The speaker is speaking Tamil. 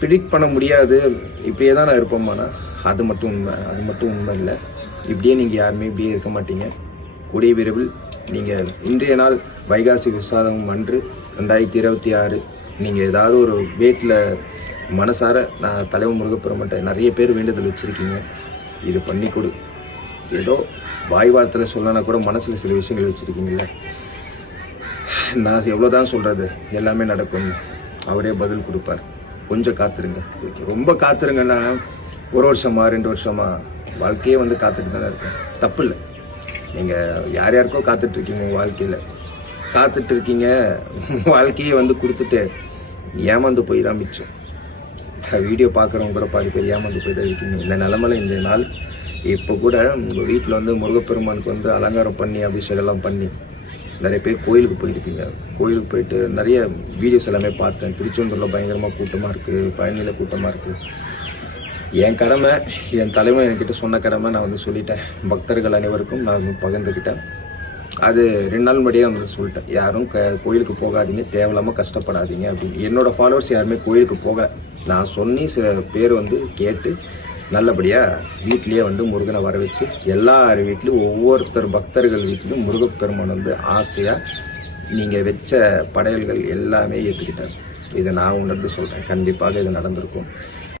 ப்ரிடிக்ட் பண்ண முடியாது, இப்படியே தான் நான் இருப்போம்மாண்ணா, அது மட்டும் உண்மை இல்லை. இப்படியே நீங்கள் யாருமே இப்படியே இருக்க மாட்டீங்க. கூடிய விரைவில் நீங்கள் இன்றைய நாள் வைகாசி விசாகம் அன்று 2026 நீங்கள் ஏதாவது ஒரு வீட்டில் மனசார நான் தலைவன் முருகப்பெருமான்ட்ட நிறைய பேர் வேண்டுதல் வச்சுருக்கீங்க, இது பண்ணி கொடு. ஏதோ வாய் வார்த்தையில் சொல்லனா கூட மனசில் சில விஷயங்கள் வச்சுருக்கீங்கள, நான் எவ்வளோதான் சொல்கிறது, எல்லாமே நடக்கும், அவரே பதில் கொடுப்பார். கொஞ்சம் காத்துருங்க. ரொம்ப காத்துருங்கன்னா 1 வருஷமா 2 வருஷமா வாழ்க்கையே வந்து காத்துட்டு தானே இருக்கேன். தப்பு இல்லை. நீங்கள் யார் யாருக்கோ காத்துட்ருக்கீங்க, உங்கள் வாழ்க்கையில் காத்துட்ருக்கீங்க, வாழ்க்கையை வந்து கொடுத்துட்டு ஏமாந்து போய் தான் மிச்சம். வீடியோ பார்க்குறவங்க கூட பாதி பேர் ஏமாந்து போய் தான் இருக்கீங்க. இந்த நிலமையில இந்த நாள் இப்போ கூட உங்கள் வீட்டில் வந்து முருகப்பெருமானுக்கு வந்து அலங்காரம் பண்ணி அபிஷேகம்லாம் பண்ணி நிறைய பேர் கோயிலுக்கு போயிருப்பீங்க. கோயிலுக்கு போயிட்டு நிறைய வீடியோஸ் எல்லாமே பார்த்தேன். திருச்செந்தூரில் பயங்கரமாக கூட்டமாக இருக்குது, பழனியில் கூட்டமாக இருக்குது. என் கடமை, என் தலைமை என்கிட்ட சொன்ன கடமை நான் வந்து சொல்லிட்டேன். பக்தர்கள் அனைவருக்கும் நான் பகிர்ந்துக்கிட்டேன். அது 2 நாள் முன்னாடியே வந்து சொல்லிட்டேன், யாரும் கோயிலுக்கு போகாதீங்க, தேவையில்லாமல் கஷ்டப்படாதீங்க அப்படின்னு. என்னோடய ஃபாலோவர்ஸ் யாருமே கோயிலுக்கு போக நான் சொன்னி சில பேர் வந்து கேட்டு நல்லபடியாக வீட்லேயே வந்து முருகனை வர வச்சு எல்லார் வீட்லேயும் ஒவ்வொருத்தர் பக்தர்கள் வீட்லேயும் முருகப்பெருமான் வந்து ஆசையாக நீங்கள் வச்ச படையல்கள் எல்லாமே ஏற்றுக்கிட்டார். இதை நான் உணர்ந்து சொல்கிறேன், கண்டிப்பாக இது நடந்திருக்கும்.